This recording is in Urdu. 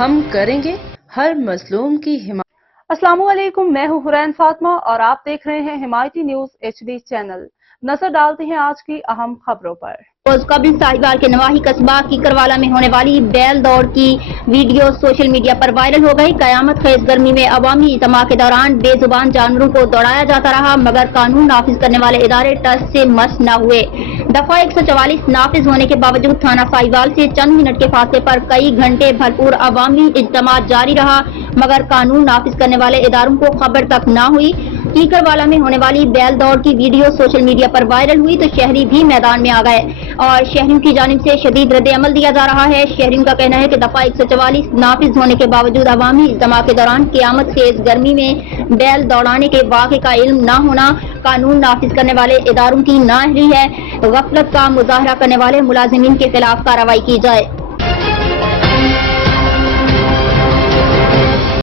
ہم کریں گے ہر مظلوم کی حمایت۔ السلام علیکم، میں ہوں حرین فاطمہ اور آپ دیکھ رہے ہیں حمایتی نیوز HD چینل۔ نظر ڈالتے ہیں آج کی اہم خبروں پر۔ روز قبل ساہیوال کے نواحی قصبہ کیکروالا میں ہونے والی بیل دوڑ کی ویڈیو سوشل میڈیا پر وائرل ہو گئی۔ قیامت خیز گرمی میں عوامی اجتماع کے دوران بے زبان جانوروں کو دوڑایا جاتا رہا مگر قانون نافذ کرنے والے ادارے ٹس سے مس نہ ہوئے۔ دفعہ 144 نافذ ہونے کے باوجود تھانہ ساہیوال سے چند منٹ کے فاصلے پر کئی گھنٹے بھرپور عوامی اجتماع جاری رہا مگر قانون نافذ کرنے والے اداروں کو خبر تک نہ ہوئی۔ کیکروالا میں ہونے والی بیل دوڑ کی ویڈیو سوشل میڈیا پر وائرل ہوئی تو شہری بھی میدان میں آ گئے اور شہریوں کی جانب سے شدید رد عمل دیا جا رہا ہے۔ شہریوں کا کہنا ہے کہ دفعہ 144 نافذ ہونے کے باوجود عوامی اجتماع کے دوران قیامت خیز گرمی میں بیل دوڑانے کے واقعے کا علم نہ ہونا قانون نافذ کرنے والے اداروں کی نااہلی ہے۔ غفلت کا مظاہرہ کرنے والے ملازمین کے خلاف کارروائی کی جائے۔